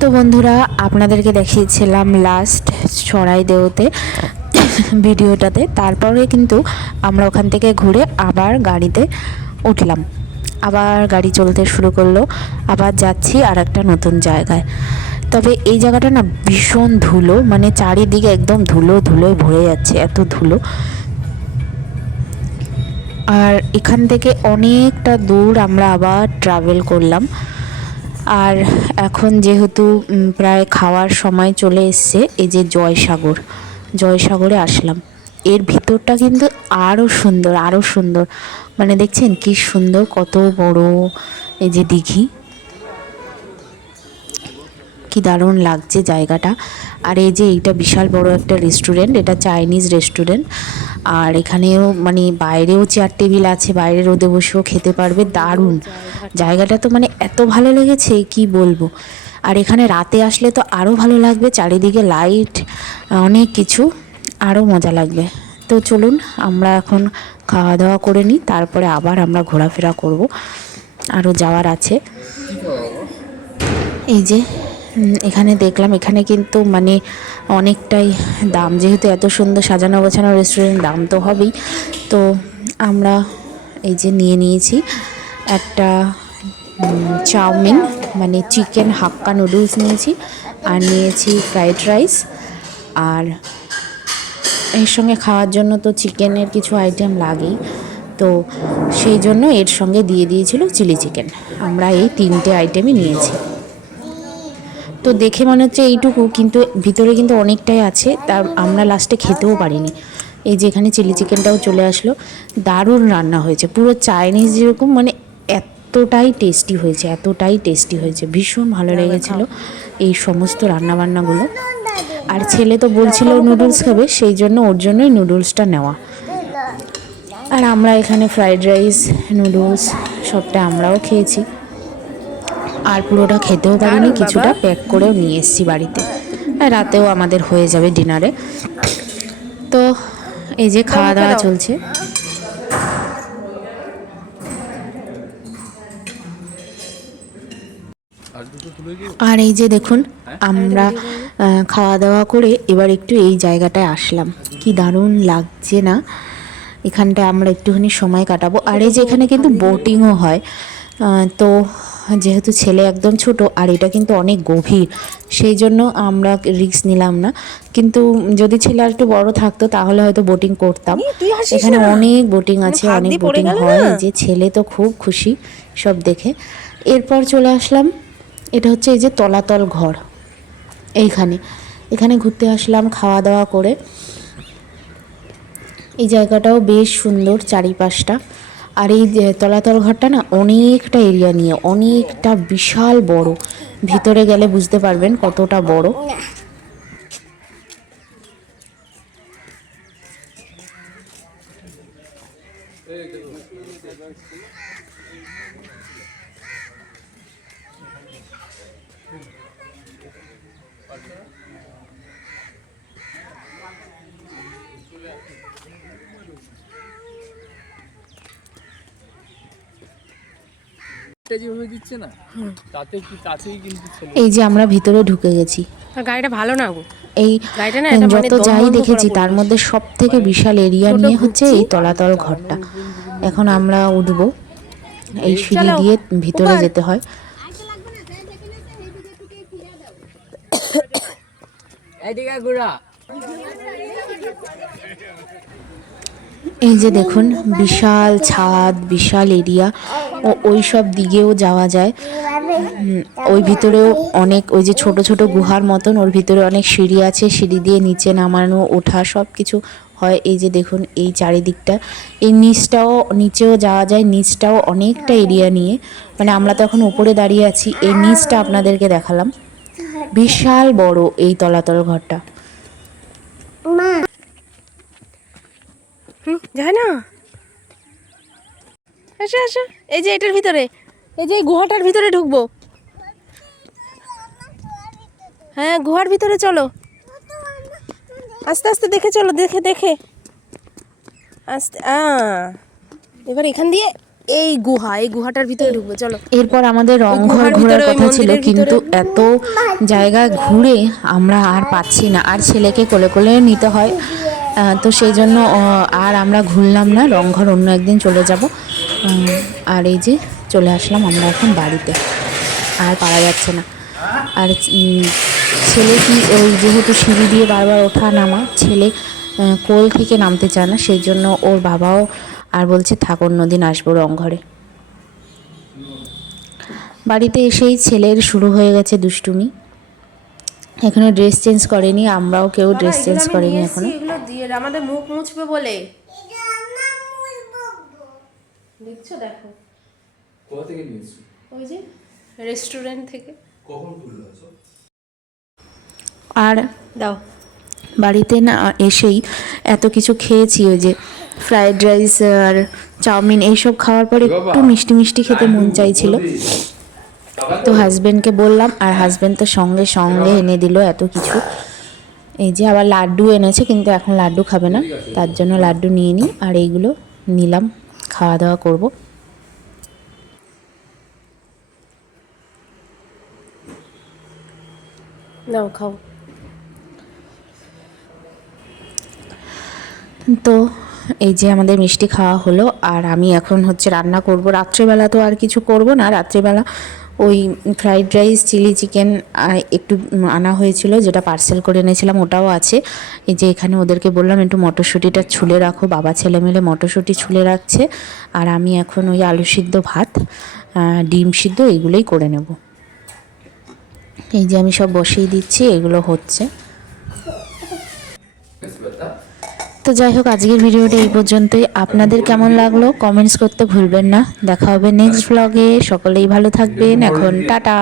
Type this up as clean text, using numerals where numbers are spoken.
তো বন্ধুরা, আপনাদেরকে দেখিয়েছিলাম লাস্ট সরাইদেওতে ভিডিওটাতে। তারপরে কিন্তু আমরা ওখান থেকে ঘুরে আবার গাড়িতে উঠলাম, আবার গাড়ি চলতে শুরু করলো, আবার যাচ্ছি আর একটা নতুন জায়গায়। তবে এই জায়গাটা না ভীষণ ধুলো, মানে চারিদিকে একদম ধুলো ধুলোয় ভরে যাচ্ছে, এত ধুলো। আর এখান থেকে অনেকটা দূর আমরা আবার ট্রাভেল করলাম। আর এখন যেহেতু প্রায় খাওয়ার সময় চলে এসছে, এই যে জয়সাগরে আসলাম। এর ভিতরটা কিন্তু আরও সুন্দর, আরও সুন্দর, মানে দেখছেন কি সুন্দর, কত বড় এই যে দিঘি, কি দারুণ লাগছে জায়গাটা। আর এই যে এইটা বিশাল বড় একটা রেস্টুরেন্ট, এটা চাইনিজ রেস্টুরেন্ট। আর এখানেও মানে বাইরেও চেয়ার টেবিল আছে, বাইরে রোদে বসেও খেতে পারবে, দারুণ জায়গাটা। তো মানে এত ভালো লেগেছে কি বলবো। আর এখানে রাতে আসলে তো আরও ভালো লাগবে, চারিদিকে লাইট, অনেক কিছু, আরও মজা লাগবে। তো চলুন আমরা এখন খাওয়া দাওয়া করে নিই, তারপরে আবার আমরা ঘোরাফেরা করব, আরও যাওয়ার আছে। এই যে এখানে দেখলাম, এখানে কিন্তু মানে অনেকটাই দাম, যেহেতু এত সুন্দর সাজানো গোছানো রেস্টুরেন্ট, দাম তো হবেই। তো আমরা এই যে নিয়ে নিয়েছি একটা চাউমিন, মানে চিকেন হাক্কা নুডলস নিয়েছি, আর নিয়েছি ফ্রাইড রাইস। আর এর সঙ্গে খাওয়ার জন্য তো চিকেনের কিছু আইটেম লাগেই, তো সেই জন্য এর সঙ্গে দিয়ে দিয়েছিল চিলি চিকেন। আমরা এই 3টে আইটেমই নিয়েছি। তো দেখে মনে হচ্ছে এইটুকু, কিন্তু ভিতরে কিন্তু অনেকটাই আছে, তা আমরা লাস্টে খেতেও পারিনি। এই যে এখানে চিলি চিকেনটাও চলে আসলো, দারুণ রান্না হয়েছে, পুরো চাইনিজ যেরকম, মানে এতটাই টেস্টি হয়েছে, এতটাই টেস্টি হয়েছে, ভীষণ ভালো লেগেছিলো এই সমস্ত রান্নাবান্নাগুলো। আর ছেলে তো বলছিল নুডলস খাবে, সেই জন্য ওর জন্যই নুডলসটা নেওয়া। আর আমরা এখানে ফ্রাইড রাইস, নুডলস সবটা আমরাও খেয়েছি। আর পুরোটা খেতেও পারিনি, কিছুটা প্যাক করেও নিয়ে এসেছি বাড়িতে, রাতেও আমাদের হয়ে যাবে ডিনারে। তো এই যে খাওয়া দাওয়া চলছে। আর এই যে দেখুন, আমরা খাওয়া দাওয়া করে এবার একটু এই জায়গাটায় আসলাম, কি দারুণ লাগছে না। এখানটায় আমরা একটুখানি সময় কাটাবো। আর এই যে এখানে কিন্তু বোটিংও হয়। তো যেহেতু ছেলে একদম ছোট, আর এটা কিন্তু অনেক গভীর, সেই জন্য আমরা রিস্ক নিলাম না। কিন্তু যদি ছেলে আর একটু বড় থাকতো তাহলে হয়তো বোটিং করতাম। এখানে অনেক বোটিং আছে, অনেক বোটিং হয়। যে ছেলে তো খুব খুশি সব দেখে। এরপর চলে আসলাম, এটা হচ্ছে এই যে তলাতল ঘর, এখানে ঘুরতে আসলাম খাওয়া দাওয়া করে। এই জায়গাটাও বেশ সুন্দর চারিপাশটা। আর এই তলাতল ঘরটা না অনেকটা এরিয়া নিয়ে, অনেকটা বিশাল বড়, ভিতরে গেলে বুঝতে পারবেন কতটা বড়। এই যে আমরা ভিতরে ঢুকে গেছি, গাড়িটা ভালো না গো, এই গাড়িটা না যত যাই দেখেছি তার মধ্যে সব থেকে বিশাল এরিয়া নিয়ে হচ্ছে এই তলাতল ঘরটা। এখন আমরা উঠব, এই সিঁড়ি দিয়ে ভিতরে যেতে হয়। এই যে দেখুন, বিশাল ছাদ, বিশাল এরিয়া, ও ওই সব দিকেও যাওয়া যায়। ওই ভিতরেও অনেক, ওই যে ছোট ছোট গুহার মতন, ওর ভিতরে অনেক সিঁড়ি আছে, সিঁড়ি দিয়ে নিচে নামানো ওঠা সব কিছু হয়। এই যে দেখুন এই চারিদিকটা, এই নিচেও যাওয়া যায়, নিচটাও অনেকটা এরিয়া নিয়ে, মানে আমরা তো এখন উপরে দাঁড়িয়ে আছি, এই নিচটা আপনাদেরকে দেখালাম। বিশাল বড় এই তলাতল ঘরটা। যায় না, আসো আসো, এই যে এটার ভিতরে, এই যে গুহাটার ভিতরে ঢুকবো। হ্যাঁ গুহার ভিতরে চলো, আস্তে আস্তে দেখে চলো, দেখে দেখে আস্তে। এবার এখান দিয়ে এই গুহাটার ভিতরে ঢুকবো, চলো। এরপর আমাদের রংঘর গুহার ঘোরার ভিতরে, ওই কথা ছিল, মন্দিরের ভিতরে। কিন্তু এত জায়গা ঘুরে আমরা আর পাচ্ছি না, আর ছেলেকে কোলে কোলে নিতে হয়। তো সেই জন্য আর আমরা ঘুরলাম না, রংঘর অন্য একদিন চলে যাব। আর এই যে চলে আসলাম আমরা এখন বাড়িতে, আর পারা যাচ্ছে না। আর ছেলে কি ওই যেহেতু সিঁড়ি দিয়ে বারবার ওঠা নামা, ছেলে কোল থেকে নামতে চায় না, সেই জন্য ওর বাবাও আর বলছে থাক অন্যদিন আসবো রংঘরে। বাড়িতে এসেই ছেলের শুরু হয়ে গেছে দুষ্টুমি, এখনো ড্রেস চেঞ্জ করেনি, আমরাও কেউ ড্রেস চেঞ্জ করিনি এখনো। এগুলো দিয়ে আমাদের মুখ মুছবে বলে দেখছো, দেখো কোথা থেকে নিয়েছো? ওই যে রেস্টুরেন্ট থেকে। কখন খুললো সব? আর দাও। বাড়িতে না এসেই এত কিছু খেয়েছি, ওই যে ফ্রায়েড রাইস আর চাউমিন এইসব খাওয়ার পর একটু মিষ্টি মিষ্টি খেতে মন চাইছিল। তো হাজব্যান্ডকে বললাম, আর হাজব্যান্ড তো সঙ্গে সঙ্গে এনে দিল এত কিছু। এই যে আবার লাড্ডু এনেছে, কিন্তু এখন লাড্ডু খাবে না, তার জন্য লাড্ডু নিয়ে নিই, আর এইগুলো নিলাম, খাওয়া দাওয়া করব। নাও খাও। তো এই যে আমাদের মিষ্টি খাওয়া হলো, আর আমি এখন হচ্ছে রান্না করব। রাত্রেবেলা তো আর কিছু করব না, রাত্রেবেলা ওই ফ্রাইড রাইস, চিলি চিকেন একটু আনা হয়েছিল, যেটা পার্সেল করে এনেছিলাম, ওটাও আছে। এই যে এখানে ওদেরকে বললাম একটু মটরশুঁটিটা ছুলে রাখো, বাবা ছেলে মিলে মটরশুঁটি ছুলে রাখছে, আর আমি এখন ওই আলু সিদ্ধ, ভাত, ডিম সিদ্ধ এগুলোই করে নেব। এই যে আমি সব বসিয়ে দিচ্ছি, এগুলো হচ্ছে। তো যাই হোক, আজকের ভিডিওটা এই পর্যন্তই। আপনাদের কেমন লাগলো কমেন্টস করতে ভুলবেন না। দেখা হবে নেক্সট ব্লগে, সকলেই ভালো থাকবেন, এখন টাটা।